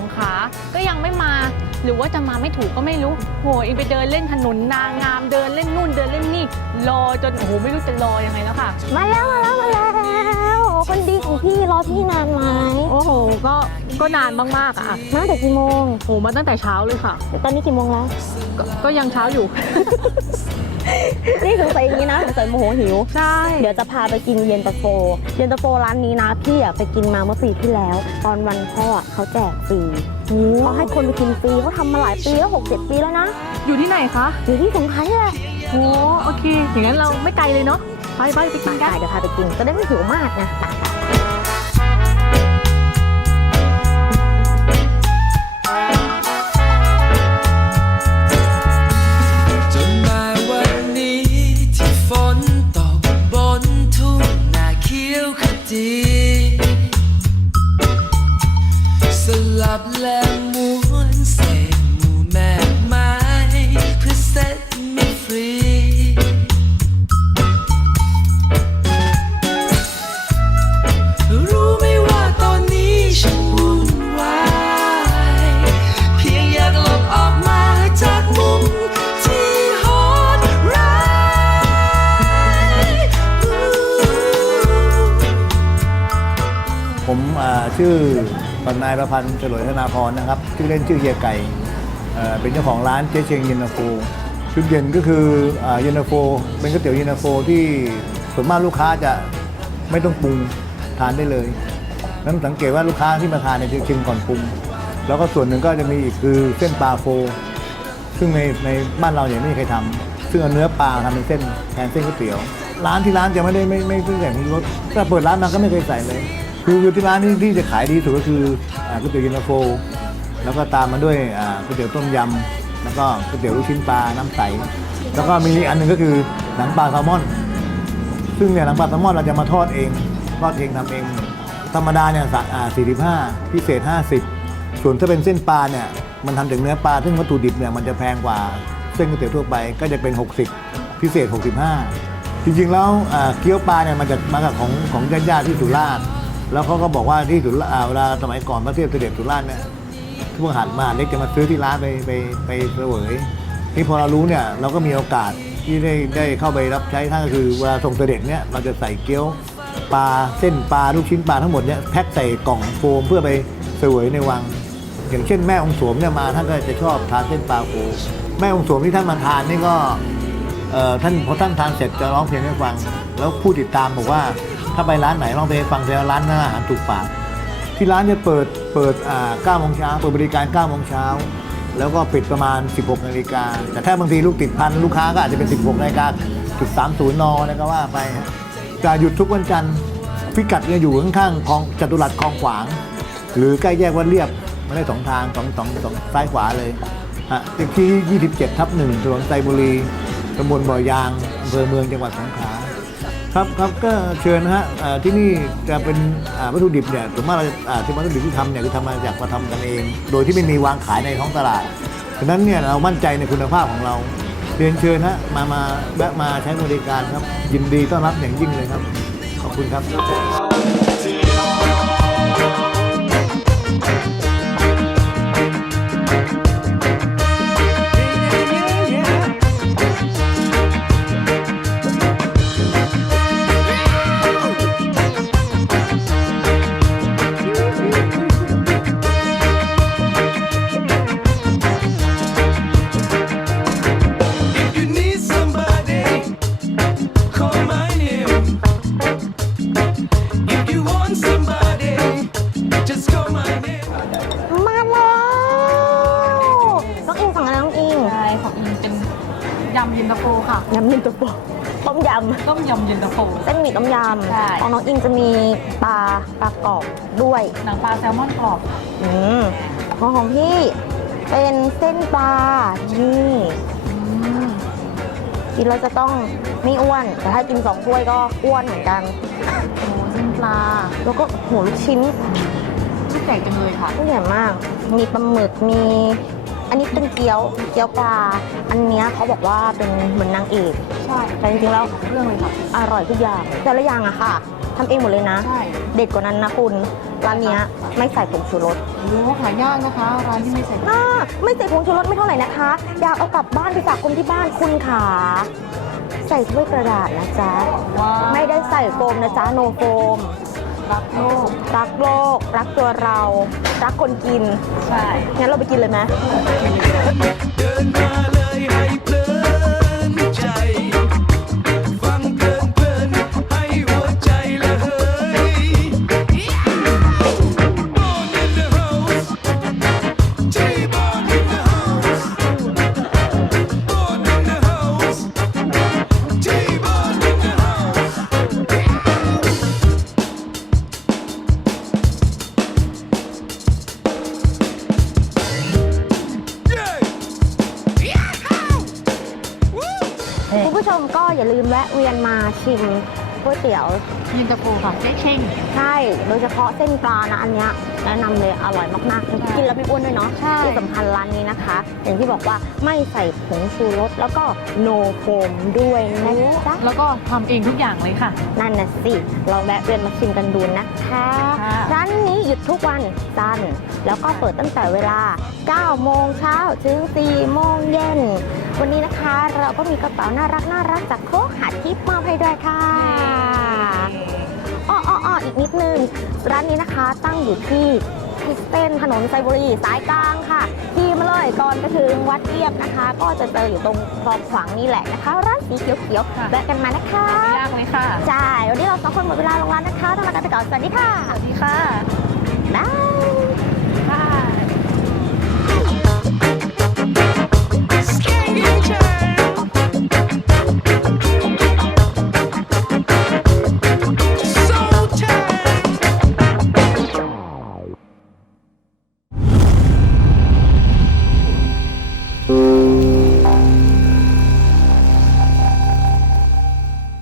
งขลาก็ยังไม่มา หรือว่าจะมาไม่ถูกก็ไม่รู้โหเองไปเดินเล่นถนนนางามเดินเล่นนู่นเดินเล่นนี่รอจนโอ้โหไม่รู้จะรอยังไงแล้วค่ะ มาแล้วมาแล้วมาแล้วคนดีของพี่รอพี่นานไหมโอ้โห ก็ ก็นานมากๆอะมาแต่กี่โมงโหมาตั้งแต่เช้าเลยค่ะ ตอนนี้กี่โมงแล้วกก็ยังเช้าอยู่ นี่สงสัยอย่างนี้นะสงสัยโมโหหิว ใช่ เดี๋ยวจะพาไปกินเย็นตาโฟ เย็นตาโฟร้านนี้นะพี่อะไปกินมาเมื่อปีที่แล้ว ตอนวันพ่ออะเขาแจกฟรีเขาให้คนไปกินฟรีเขาทำมาหลายปีแล้วหกเจ็ดปีแล้วนะอยู่ที่ไหนคะอยู่ที่สงขลานี่แหละโหโอเค อย่างนั้นเราไม่ไกลเลยเนาะ ไปไปไปกินกัน ไปเดี๋ยวพาไปกินจะได้ไม่หิวมากนะไป สลั ผมชื่อปันนายประพันธ์เฉลยธนาพรนะครับ ชื่อเล่นชื่อเฮียไก่เป็นเจ้าของร้านเจ๊เชียงเย็นตาโฟชุดเย็นก็คือเย็นตาโฟ เป็นก๋วยเตี๋ยวเย็นตาโฟที่ส่วนมากลูกค้าจะไม่ต้องปรุงทานได้เลยนั้นสังเกตว่าลูกค้าที่มาทานเนี่ยจะชิมก่อนปรุง แล้วก็ส่วนหนึ่งก็จะมีอีกคือเส้นปลาโฟ ซึ่งในในบ้านเราเนี่ยไม่มีใครทำซึ่งเอาเนื้อปลาทำเป็นเส้นแทนเส้นก๋วยเตี๋ยว ร้านที่ร้านจะไม่ได้ไม่ไม่ไม่ใส่ผงชูรสถ้าเปิดร้านมาก็ไม่เคยใส่เลย คือคือที่ร้านนี้ที่จะขายดีที่สุดก็คืออ่าก๋วยเตี๋ยวเย็นตาโฟ แล้วก็ตามมาด้วยอ่าก๋วยเตี๋ยวต้มยำแล้วก็ก๋วยเตี๋ยวลูกชิ้นปลาน้ำใสแล้วก็มีอีกอันหนึ่งก็คือหนังปลาแซลมอน ซึ่งเนี่ยหนังปลาแซลมอนเราจะมาทอดเองทอดเองทำเอง ธรรมดาเนี่ยสะอ่า45 พิเศษ 50 ส่วนถ้าเป็นเส้นปลาเนี่ยมันทำจากเนื้อปลาซึ่งวัตถุดิบเนี่ยมันจะแพงกว่าเส้นก๋วยเตี๋ยวทั่วไปก็จะเป็น 60 พิเศษ 65 จริงๆแล้วอ่าเกี๊ยวปลาเนี่ยมันจะมาจากของของญาติๆที่สุราษฎร์ แล้วเขาก็บอกว่าที่สุราอ่าเวลาสมัยก่อนพระเทพเสด็จสุราษฎร์เนี่ยทุกหันมาเล็กจะมาซื้อที่ร้านไปไปไปเสวยนี่พอเรารู้เนี่ยเราก็มีโอกาสที่ได้ได้เข้าไปรับใช้ท่านก็คือเวลาทรงเสด็จเนี่ยเราจะใส่เกี๊ยวปลาเส้นปลาลูกชิ้นปลาทั้งหมดเนี่ยแพ็คใส่กล่องโฟมเพื่อไปเสวยในวัง อย่างเช่นแม่องค์สวมเนี่ยมาท่านก็จะชอบทานเส้นปลาโฟแม่องค์สวมที่ท่านมาทานนี่ก็เอ่อท่านพอท่านทานเสร็จจะร้องเพลงให้ฟัง แล้วผู้ติดตามบอกว่า ถ้าไปร้านไหนร้องเพลงให้ฟังแสดงร้านนั้นอาหารถูกปากที่ร้านจะเปิดเปิดอ่า9โมงเช้าเปิดบริการ9โมงเช้าแล้วก็ปิดประมาณ 16นาฬิกาแต่ถ้าบางทีลูกติดพันลูกค้าก็อาจจะเป็น 16นาฬิกาจุด30นนะก็ว่าไปจะหยุดทุกวันจันทร์พิกัดเนี่ยอยู่ข้างๆคลองจตุรัสคลองขวาง หรือใกล้แยกวัดเรียบไม่ได้สองทางสองสองสองซ้ายขวาเลยฮะเลขที่ 27ทับหนึ่งถนนไซบุรีตำบลบ่อยางอำเภอเมืองจังหวัดสงขลา ครับครับก็เชิญนะฮะที่นี่จะเป็นวัตถุดิบเนี่ยส่วนมากเราจะอ่าที่วัตถุดิบที่ทำเนี่ยคือทำมาจากมาทำกันเอง โดยที่ไม่มีวางขายในท้องตลาดฉะนั้นเนี่ยเรามั่นใจในคุณภาพของเราเรียนเชิญฮะมามาแวะมาใช้บริการครับ ยินดีต้อนรับอย่างยิ่งเลยครับ ขอบคุณครับำเย็นตาโฟค่ะ ยำเย็นตาโฟต้มยต้มยำเย็นตาโฟำเส้นหมี่ต้มยใช่ำของน้องอิงจะมีปลาปลากรอบด้วย หนังปลาแซลมอนกรอบอืมของของพี่เป็นเส้นปลา นี่อืมกินแล้วจะต้องไม่อ้วน แต่ถ้ากินสองถ้วยก็อ้วนเหมือนกัน โอ้เส้นปลาแล้วก็หัวลูกชิ้น ชุดใหญ่จังเลยค่ะใหญ่มาก มีปลาหมึก มี อันนี้เป็นเกี๊ยวเกี๊ยวปลา อันเนี้ยเขาบอกว่าเป็นเหมือนนางเอกใช่แต่จริงๆแล้วเรื่องเลยค่ะ อร่อยทุกอย่างแต่ละอย่างอะค่ะทำเองหมดเลยนะ ใช่เด็ดกว่านั้นนะคุณร้านเนี้ยไม่ใส่ผงชูรสรู้หายากนะคะ ร้านที่ไม่ใส่อ่าไม่ใส่ผงชูรสไม่เท่าไหร่นะคะ อยากเอากลับบ้านไปฝากคนที่บ้านคุณขาใส่ถ้วยกระดาษนะจ๊ะว้าไม่ได้ใส่โฟมนะจ๊ะโนโฟม รักโลกรักโลก รักตัวเรา รักคนกิน ใช่ งั้นเราไปกินเลยไหม เดินมาเลยให้เพลิ อย่าลืมแวะเวียนมาชิมก๋วยเตี๋ยวยินตาโฟค่ะเจ๊เช่งใช่โดยเฉพาะเส้นปลานะอันเนี้ยแนะนำเลยอร่อยมากๆใช่กินแล้วไม่อ้วนด้วยเนาะใช่ที่สำคัญร้านนี้นะคะ อย่างที่บอกว่าไม่ใส่ผงชูรสแล้วก็โนโฟมด้วยนะจ๊ะแล้วก็ทำเองทุกอย่างเลยค่ะ นั่นน่ะสิเราแวะเวียนมาชิมกันดูนะคะค่ะร้านนี้หยุดทุกวันจันทร์แล้วก็เปิดตั้งแต่เวลา 9 โมงเช้าถึง 4 โมงเย็น วันนี้นะคะเราก็มีกระเป๋าน่ารักน่ารักจากโคกหาทิพย์มาให้ด้วยค่ะอ้ออ้ออ้ออีกนิดนึง ร้านนี้นะคะตั้งอยู่ที่เส้นถนนไซบุรีสายกลางค่ะขี่มาเลยก่อนจะถึงวัดเอียบนะคะ ก็จะเจออยู่ตรงคลองขวางนี่แหละนะคะ ร้านสีเขียวค่ะๆแวะกันมานะคะไม่ยากเลยค่ะใช่วันนี้เราสองคนหมดเวลาลงแล้วนะคะต้องลากันไปก่อนสวัสดีค่ะสวัสดีค่ะบาย